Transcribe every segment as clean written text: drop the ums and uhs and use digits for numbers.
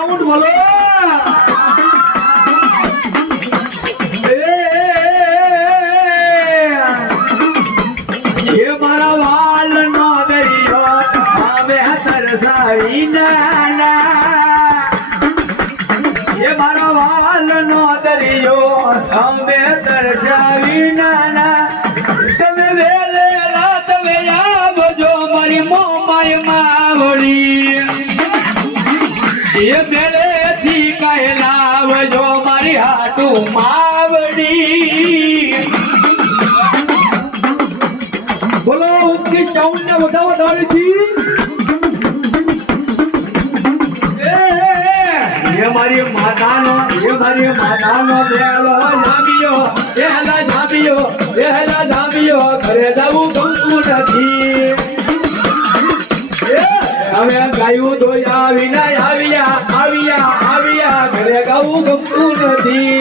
sound બોલો એ મારા વાલ નો દરિયો આવે તરસાવી નાના એ મારા વાલ નો દરિયો આવે તરસાવી નાના તમે વેલેલા તમે આવજો મારી મોમાય માવડી એ મેલેથી કાય લાવજો મારી હાટુ માવડી બોલો ઉનકી ચાઉન ને વધાવો દાડીજી એ મારી માતાનો બેલો જામ્યો ઘરે જવું ગમતું નથી હવે ગાયું તો વિના આવ્યા ઘરે ગાવું ગમતું નથી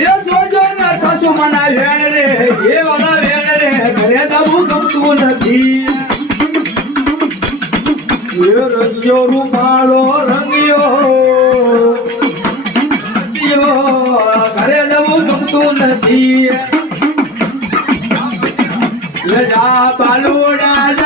એ જોજો ને સાસુ મના વેણ રે એ વાલા વેણ રે ઘરે ગાવું ગમતું નથી એ રસ્યો રૂપાળો રંગ્યો ઘરે જવું ગમતું નથી જા બાલુડા